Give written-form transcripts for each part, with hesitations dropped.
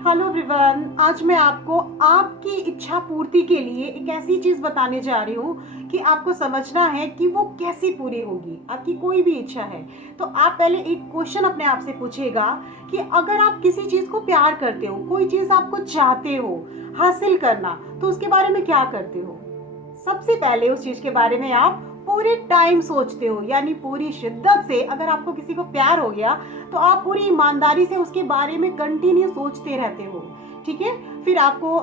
Hello everyone, आज मैं आपको आपकी इच्छा पूर्ति के लिए एक ऐसी चीज़ बताने जा रही हूँ कि आपको समझना है कि वो कैसे पूरी होगी। आपकी कोई भी इच्छा है तो आप पहले एक क्वेश्चन अपने आप से पूछिएगा कि अगर आप किसी चीज़ को प्यार करते हो, कोई चीज़ आपको चाहते हो हासिल करना, तो उसके बारे में क्या करते हो? सबसे पहले उस चीज़ के बारे में आप पूरे टाइम सोचते हो, यानी पूरी शिद्दत से। अगर आपको किसी को प्यार हो गया तो आप पूरी ईमानदारी से उसके बारे में कंटिन्यू सोचते रहते हो। ठीक है। फिर आपको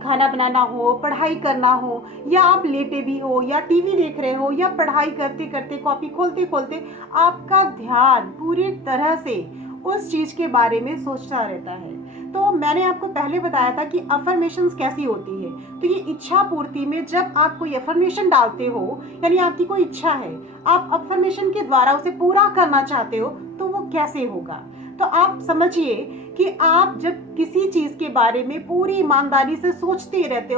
खाना बनाना हो, पढ़ाई करना हो, या आप लेटे भी हो या टीवी देख रहे हो या पढ़ाई करते करते कॉपी खोलते खोलते आपका ध्यान पूरी तरह से उस चीज के बारे में सोचता रहता है। तो मैंने आपको पहले बताया था कि अफर्मेशंस कैसी होती है। तो ये इच्छा पूर्ति में जब आप कोई अफर्मेशन डालते हो, यानी आपकी कोई इच्छा है, आप अफर्मेशन के द्वारा उसे पूरा करना चाहते हो, तो वो कैसे होगा? तो आप समझिए कि आप जब किसी चीज के बारे में पूरी ईमानदारी से सोचते रहते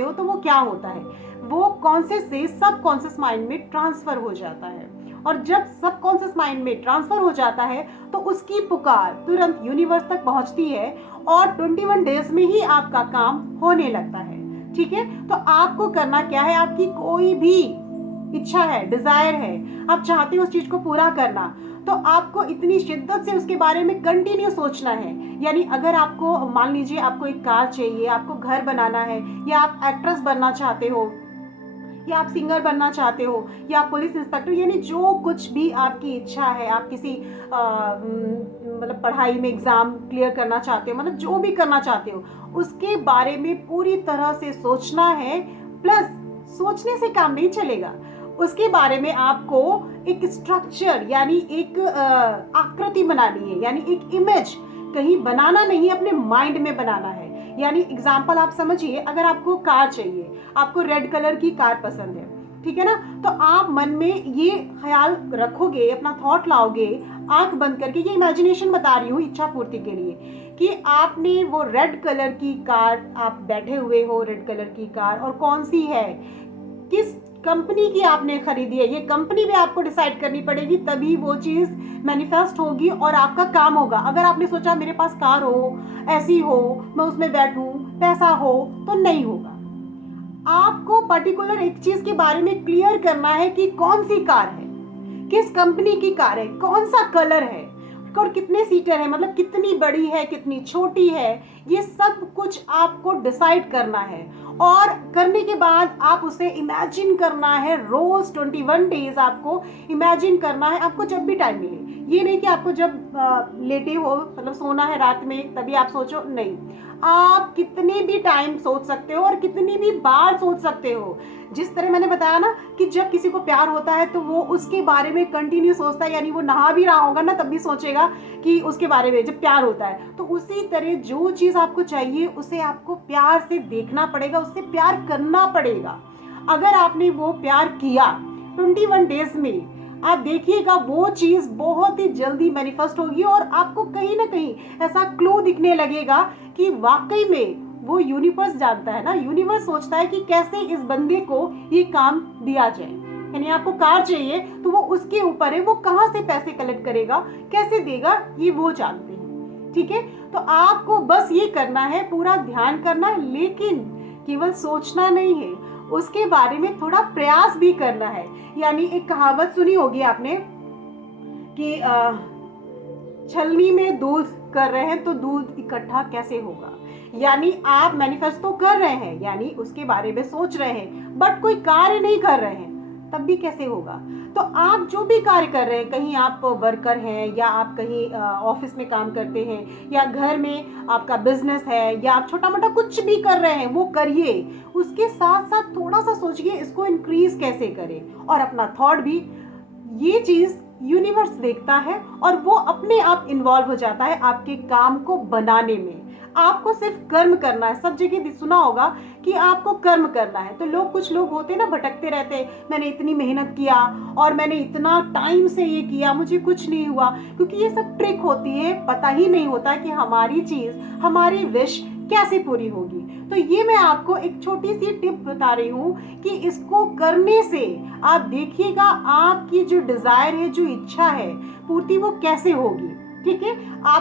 हो, तो वो क्या होता है? वो कॉन्शियस से सबकॉन्शियस माइंड में ट्रांसफर हो जाता है। और जब सबकॉन्शियस माइंड में ट्रांसफर हो जाता है तो उसकी पुकार तुरंत यूनिवर्स तक पहुंचती है और 21 डेज में ही आपका काम होने लगता है। ठीक है। तो आपको करना क्या है? आपकी कोई भी इच्छा है, डिजायर है, आप चाहते हो उस चीज को पूरा करना, तो आपको इतनी शिद्दत से उसके बारे में कंटिन्यू सोचना है। यानी अगर आपको मान लीजिए आपको एक कार चाहिए, आपको घर बनाना है, या आप एक्ट्रेस बनना चाहते हो, या आप सिंगर बनना चाहते हो, या आप पुलिस इंस्पेक्टर, यानी जो कुछ भी आपकी इच्छा है, आप किसी मतलब पढ़ाई में एग्जाम क्लियर करना चाहते हो, मतलब जो भी करना चाहते हो, उसके बारे में पूरी तरह से सोचना है। प्लस सोचने से काम नहीं चलेगा, उसके बारे में आपको एक स्ट्रक्चर यानी एक आकृति बनानी है, यानी एक इमेज कहीं बनाना नहीं है, अपने माइंड में बनाना है। यानी एग्जाम्पल आप समझिए, अगर आपको कार चाहिए, आपको रेड कलर की कार पसंद है, ठीक है ना, तो आप मन में ये ख्याल रखोगे, अपना थॉट लाओगे, आंख बंद करके, ये इमेजिनेशन बता रही हूँ इच्छा पूर्ति के लिए, कि आपने वो रेड कलर की कार, आप बैठे हुए हो रेड कलर की कार, और कौन सी है, किस कंपनी की आपने खरीदी है, ये कंपनी भी आपको डिसाइड करनी पड़ेगी, तभी वो चीज मैनिफेस्ट होगी और आपका काम होगा। अगर आपने सोचा मेरे पास कार हो, ऐसी हो, मैं उसमें बैठूं, पैसा हो, तो नहीं होगा। आपको पर्टिकुलर एक चीज के बारे में क्लियर करना है कि कौन सी कार है, किस कंपनी की कार है, कौन सा कलर है, और कितने सीटर है, मतलब कितनी बड़ी है, कितनी छोटी है, ये सब कुछ आपको डिसाइड करना है। और करने के बाद आप उसे इमेजिन करना है, रोज 21 डेज आपको इमेजिन करना है, आपको जब भी टाइम मिले। ये नहीं कि आपको जब लेटे हो, मतलब सोना है रात में, तभी आप सोचो, नहीं, आप कितने भी टाइम सोच सकते हो और कितनी भी बार सोच सकते हो। जिस तरह मैंने बताया ना कि जब किसी को प्यार होता है तो वो उसके बारे में कंटिन्यू सोचता है, यानी वो नहा भी रहा होगा ना तब भी सोचेगा कि उसके बारे में, जब प्यार होता है। तो उसी तरह जो चीज़ आपको चाहिए उसे आपको प्यार से देखना पड़ेगा, उससे प्यार करना पड़ेगा। अगर आपने वो प्यार किया 21 डेज में, आप देखिएगा वो चीज बहुत ही जल्दी मैनिफेस्ट होगी, और आपको कहीं ना कहीं ऐसा क्लू दिखने लगेगा कि वाकई में वो यूनिवर्स जानता है ना, यूनिवर्स सोचता है कि कैसे इस बंदे को ये काम दिया जाए। यानी आपको कार चाहिए तो वो उसके ऊपर है, वो कहाँ से पैसे कलेक्ट करेगा, कैसे देगा, ये वो जानते हैं। ठीक है। तो आपको बस ये करना है, पूरा ध्यान करना है, लेकिन केवल सोचना नहीं है, उसके बारे में थोड़ा प्रयास भी करना है। यानी एक कहावत सुनी होगी आपने कि छलनी में दूध कर रहे हैं तो दूध इकट्ठा कैसे होगा। यानी आप मैनिफेस्ट तो कर रहे हैं, यानी उसके बारे में सोच रहे हैं, बट कोई कार्य नहीं कर रहे हैं, तब भी कैसे होगा? तो आप जो भी कार्य कर रहे हैं, कहीं आप वर्कर हैं, या आप कहीं ऑफिस में काम करते हैं, या घर में आपका बिजनेस है, या आप छोटा मोटा कुछ भी कर रहे हैं, वो करिए, उसके साथ साथ थोड़ा सा सोचिए इसको इंक्रीज कैसे करें, और अपना थॉट भी। ये चीज यूनिवर्स देखता है और वो अपने आप इन्वॉल्व हो जाता है आपके काम को बनाने में। आपको सिर्फ कर्म करना है। सब जगह सुना होगा कि आपको कर्म करना है, तो लोग, कुछ लोग होते ना, भटकते रहते हैं, मैंने इतनी मेहनत किया और मैंने इतना टाइम से ये किया, मुझे कुछ नहीं हुआ, क्योंकि ये सब ट्रिक होती है, पता ही नहीं होता कि हमारी चीज, हमारी विश कैसे पूरी होगी। तो ये मैं आपको एक छोटी सी टिप बता रही हूँ कि इसको करने से आप देखिएगा आपकी जो डिजायर है, जो इच्छा है पूर्ति, वो कैसे होगी। ठीक है। आप